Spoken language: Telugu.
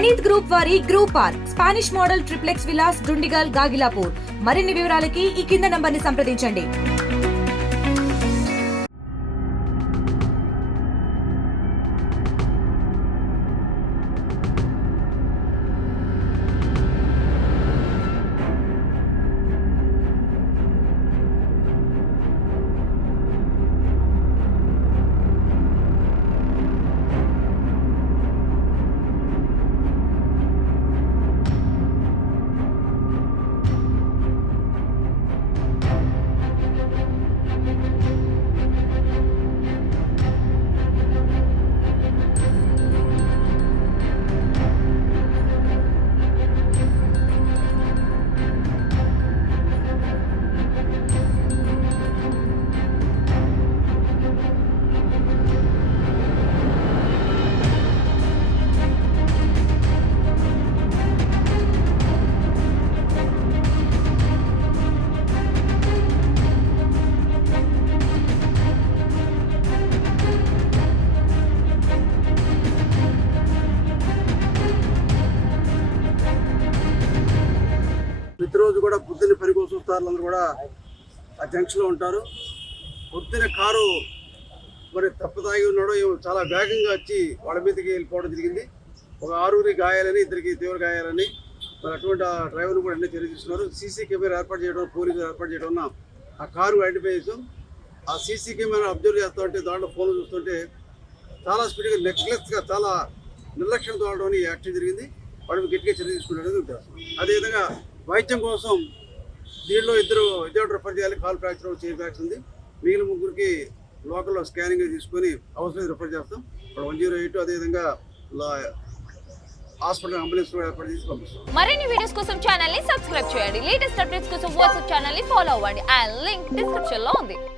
ప్రణీత్ గ్రూప్ వారి group park Spanish model triplex Vilas Dundigal Gagillapur. మరిన్ని వివరాలకి ఈ కింద నంబర్ని సంప్రదించండి. ప్రతిరోజు కూడా పొద్దున్న పని కోసం వస్తారందరూ కూడా ఆ జంక్షన్లో ఉంటారు. పొద్దున్న కారు మరి తప్పదాగి ఉన్నాడో చాలా వేగంగా వచ్చి వాళ్ళ మీదకి వెళ్ళిపోవడం జరిగింది. ఒక 6 గాయాలని, 2 తీవ్ర గాయాలని. మరి అటువంటి ఆ డ్రైవర్ని కూడా అన్నీ చర్య తీసుకున్నారు. సీసీ కెమెరా ఏర్పాటు చేయడం, పోలీసులు ఏర్పాటు చేయడం వల్ల ఆ కారు ఐడెంటిఫై చేసాం. ఆ సీసీ కెమెరా అబ్జర్వ్ చేస్తూ ఉంటే దాంట్లో ఫోన్లు చూస్తుంటే చాలా స్పీడ్గా నెక్లెస్గా చాలా నిర్లక్ష్యంతో ఆడడం ఈ యాక్షన్ జరిగింది. వాడిని గట్టిగా చర్య తీసుకునేది ఉద్దేశం. అదేవిధంగా వైద్యం కోసం దీనిలో ఇద్దరు రిఫర్ చేయాలి. కాల్ ఫ్రాక్చర్, చేయి ఫ్రాక్చర్ ఉంది. మిగిలిన 3కి లోకల్లో స్కానింగ్ తీసుకొని అవసరం రిఫర్ చేస్తాం. 108 అదేవిధంగా హాస్పిటల్ అంబులెన్స్ కూడా ఏర్పాటు చేసి పంపిస్తాం. మరిన్ని వీడియోస్ కోసం ఛానల్ ని సబ్స్క్రైబ్ చేయండి. లేటెస్ట్ అప్డేట్స్ కోసం వాట్సాప్ ఛానల్ ని ఫాలో అవ్వండి. ఆ లింక్ డిస్క్రిప్షన్ లో ఉంది.